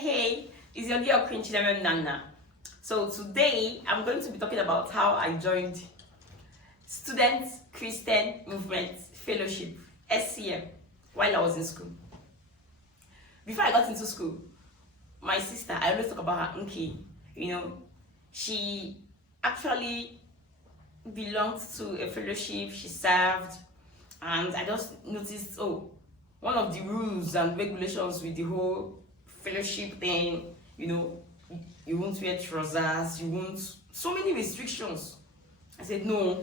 Hey, it's your girl Queen Chidemem Nana. So today I'm going to be talking about how I joined Student Christian Movement Fellowship (SCM) while I was in school. Before I got into school, my sister, I always talk about her Nki. She actually belonged to a fellowship. She served, and I just noticed, one of the rules and regulations with the whole fellowship thing, you won't wear trousers, you won't, so many restrictions. I said, no,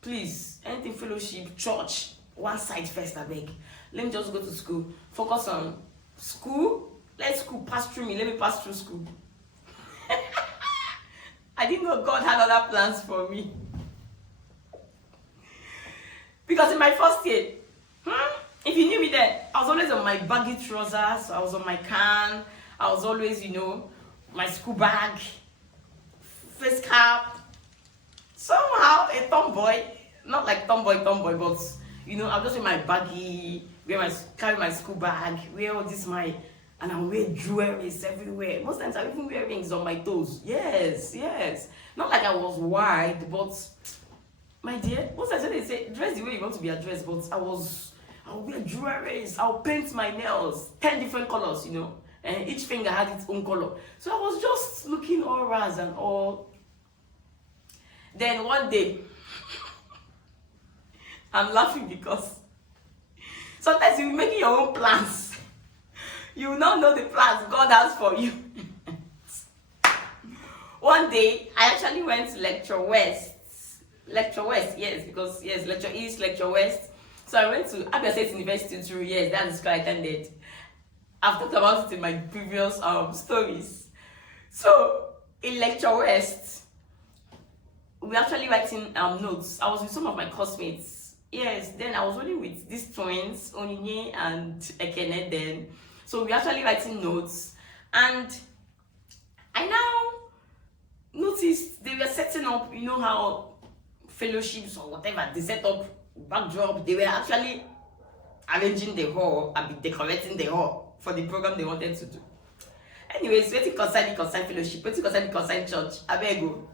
please, anything fellowship, church, one side first, I beg. Let me just go to school, focus on school, let school pass through me, let me pass through school. I didn't know God had other plans for me. Because in my first year, if you knew me then, I was always on my baggy trousers, I was on my can, I was always, my school bag, face cap. Somehow a tomboy, not like tomboy, but I'll just wear my baggy, carry my school bag, wear all this and I wear jewelries everywhere. Most times I even wear rings on my toes. Yes. Not like I was wide, but my dear, most times they say dress the way you want to be addressed, but I'll wear jewelries, I'll paint my nails, 10 different colors, and each finger had its own color. So I was just looking all ras and all. Then one day, I'm laughing because sometimes you're making your own plans. You will not know the plans God has for you. One day, I actually went to Lecture West, yes, because Lecture East, Lecture West. So I went to Abia State University 2 years. That is where I attended. I've talked about it in my previous stories. So in Lecture West, we're actually writing notes. I was with some of my classmates. Yes, then I was only with these twins, Onyinye and Ekene then. So we're actually writing notes. And I now noticed they were setting up, how fellowships or whatever, they set up backdrop. They were actually arranging the hall and be decorating the hall for the program they wanted to do. Anyways, waiting concern fellowship, waiting concern church. I beg you.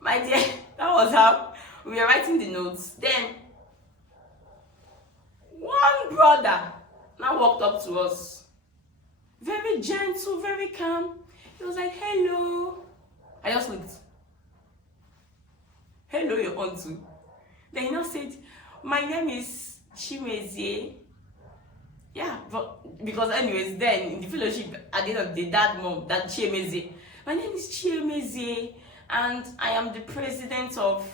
My dear, that was how we were writing the notes. Then one brother now walked up to us. Very gentle, very calm. He was like, hello. I just looked. Hello, you're on too. Then he now said, my name is Chimezie. Yeah, but because anyways, then in the fellowship, at the end of the day, that Chimezie. My name is Chimezie, and I am the president of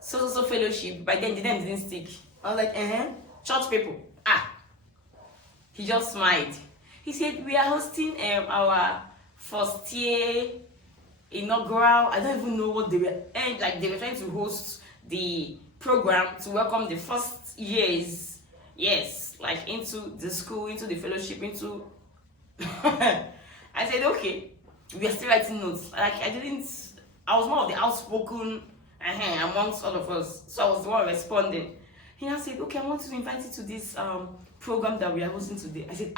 so fellowship. By then, the name didn't stick. I was like, church people. He just smiled. He said, we are hosting our first year inaugural. I don't even know what they were, they were trying to host the program to welcome the first years, into the school, into the fellowship, into I said, okay, we are still writing notes. I was one of the outspoken amongst all of us, so I was the one responding. He now said, okay, I want to invite you to this program that we are hosting today. I said,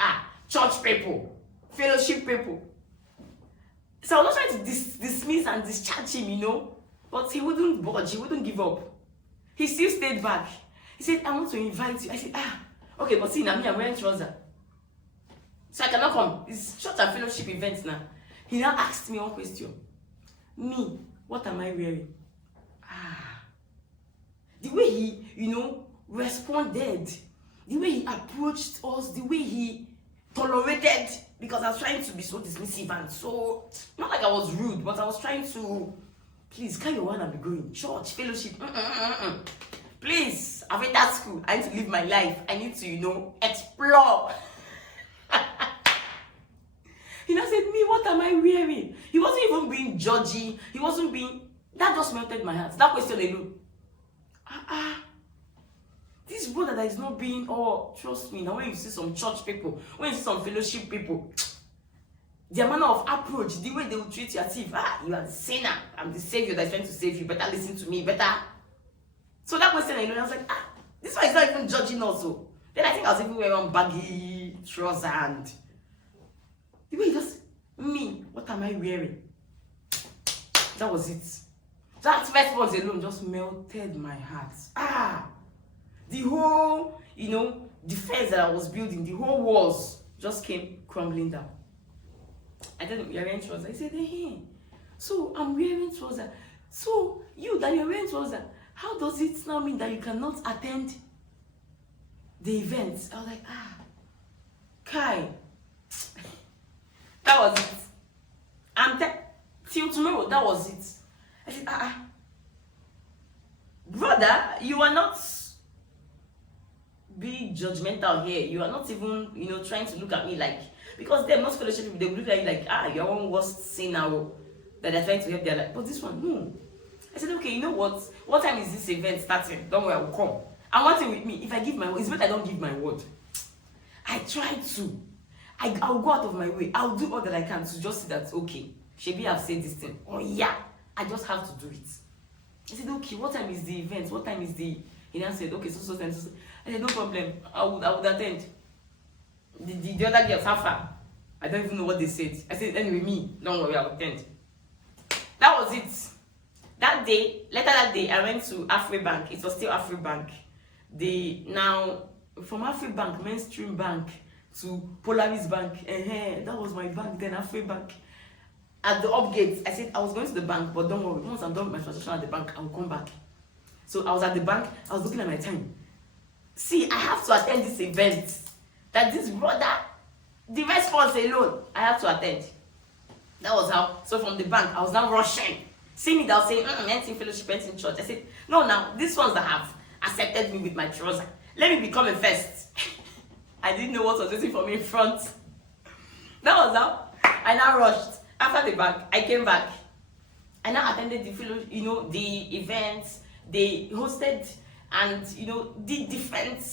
church people, fellowship people. So I was trying to dismiss and discharge him, but he wouldn't budge, he wouldn't give up. He still stayed back. He said, I want to invite you. I said, okay, but see, now me, I'm wearing trousers. So I cannot come. It's church and fellowship events now. He now asked me one question. Me, what am I wearing? The way he, responded, the way he approached us, the way he tolerated, because I was trying to be so dismissive and so, not like I was rude, but I was trying to, please, can you want to be going? Church, fellowship, please, I've entered school, I need to live my life, I need to, explore. He now said, me, what am I wearing? He wasn't even being judgy, that just melted my heart, that question alone. This brother that is not being, trust me, now when you see some church people, when you see some fellowship people, their manner of approach, the way they will treat you as if, you are the sinner, I'm the savior that's trying to save you, better listen to me, better. So that question, I was like, this one is not even judging also. Then I think I was even wearing baggy trousers and the way he just, me, am I wearing? That was it. That first words alone just melted my heart. The whole, defense that I was building, the whole walls just came crumbling down. I told him, you're wearing trousers. I said, hey, so I'm wearing trousers. So you that you're wearing trousers, how does it now mean that you cannot attend the event? I was like, Kai. That was it. And till tomorrow, that was it. I said, brother, you are not being judgmental here. You are not even, trying to look at me like, because they're not fellowship people, they will look at you like, your own worst sinner that they're trying to help their life. But this one, no. I said, okay, you know what? What time is this event starting? Don't worry, I will come. And one thing with me, if I give my word, it's better I don't give my word. I try to. I'll go out of my way. I'll do all that I can to just see that, okay, Shebi have said this thing. Oh yeah, I just have to do it. I said, okay, what time is the event? What time is the... He then said, okay, so. I said, no problem. I would attend. The other girls, how far? I don't even know what they said. I said, anyway, me, don't worry, I'll attend. That was it. That day, later that day, I went to Afribank. It was still Afribank. Now, from Afribank, mainstream bank, to Polaris Bank. That was my bank then, Afribank. At the upgate, I said I was going to the bank, but don't worry, once I'm done with my transaction at the bank, I'll come back. So I was at the bank, I was looking at my time. See, I have to attend this event. That this brother, the response alone, I have to attend. That was how. So from the bank, I was now rushing. See me, they'll say, anything fellowship, anything church. I said, no, now, these ones that have accepted me with my trouser, let me become a first. I didn't know what was waiting for me in front. That was how. I now rushed. After the bank, I came back. I now attended the fellowship, the events they hosted, and did different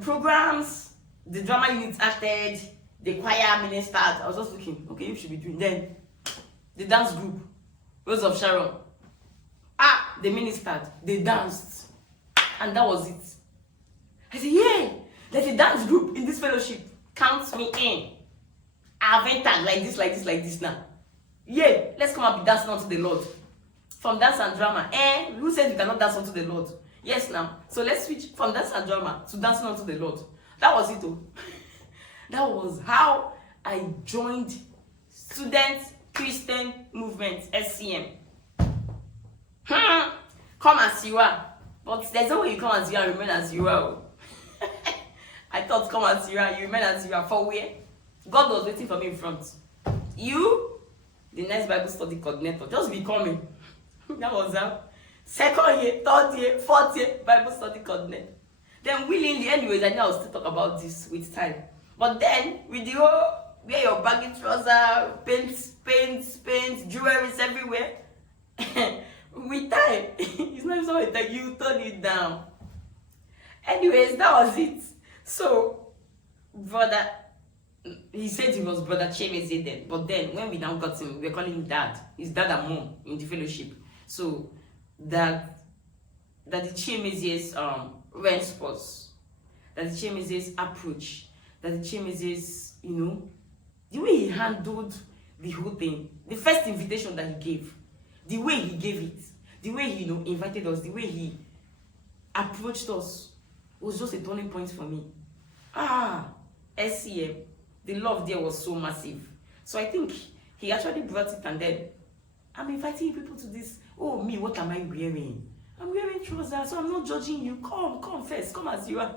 programs. The drama unit acted, the choir ministered. I was just looking, okay, you should be doing. Then the dance group, Rose of Sharon. They ministered, they danced, and that was it. I said, yeah, there's a dance group in this fellowship. Count me in. I've entered like this now. Yeah, let's come and be dancing unto the Lord. From dance and drama. Who said you cannot dance unto the Lord? Yes, now. So let's switch from dance and drama to dancing unto the Lord. That was it, though. That was how I joined Student Christian Movement, SCM. Come as you are. But there's no way you come as you are and remain as you are. I thought come as you are, you remain as you are. For where? God was waiting for me in front. You, the next Bible study coordinator, just be coming. That was how. Second year, third year, fourth year, Bible study coordinator. Then willingly, anyways, I know I'll still talk about this with time. But then, with the whole, wear your baggy trouser, paints, jewelry everywhere. With time, it's not something that you turn it down. Anyways, that was it. So, brother, he said he was brother Chemeze then, but then when we now got him, we were calling him dad. His dad and mom in the fellowship. So that the Chemeze's response, that the Chemeze's approach, that the Chemeze's, the way he handled the whole thing, the first invitation that he gave, the way he gave it, the way he invited us, the way he approached us was just a turning point for me. SCM. The love there was so massive. So I think he actually brought it, and then I'm inviting people to this. Oh, me, what am I wearing? I'm wearing trousers, so I'm not judging you. Come first, come as you are.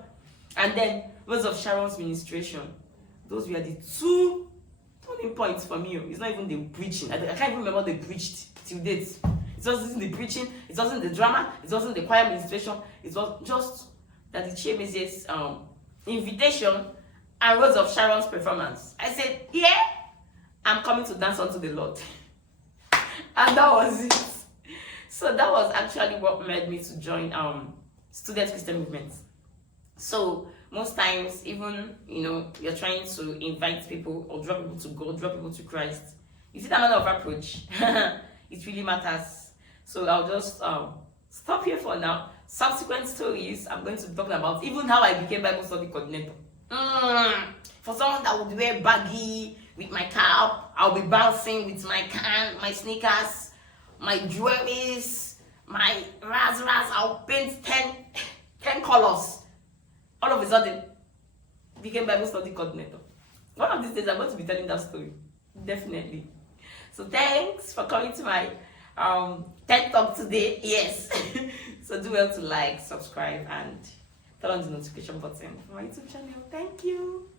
And then Rose of Sharon's ministration. Those were the two turning points for me. It's not even the preaching. I can't even remember they preached till date. It wasn't the preaching, it wasn't the drama, it wasn't the choir ministration. It was just that the Chemeze's invitation and Rose of Sharon's performance. I said, yeah, I'm coming to dance unto the Lord. And that was it. So that was actually what made me to join Student Christian Movement. So most times, even, you're trying to invite people or draw people to God, draw people to Christ. You see that manner of approach? It really matters. So I'll just stop here for now. Subsequent stories, I'm going to talk about even how I became Bible study coordinator. For someone that would wear baggy, with my cap. I'll be bouncing with my can, my sneakers, my jewelries, my raz. I'll paint 10 colors. All of a sudden, became Bible study coordinator. One of these days, I'm going to be telling that story. Definitely. So thanks for coming to my TED Talk today. Yes. So do well to like, subscribe, and turn on the notification button for my YouTube channel. Thank you.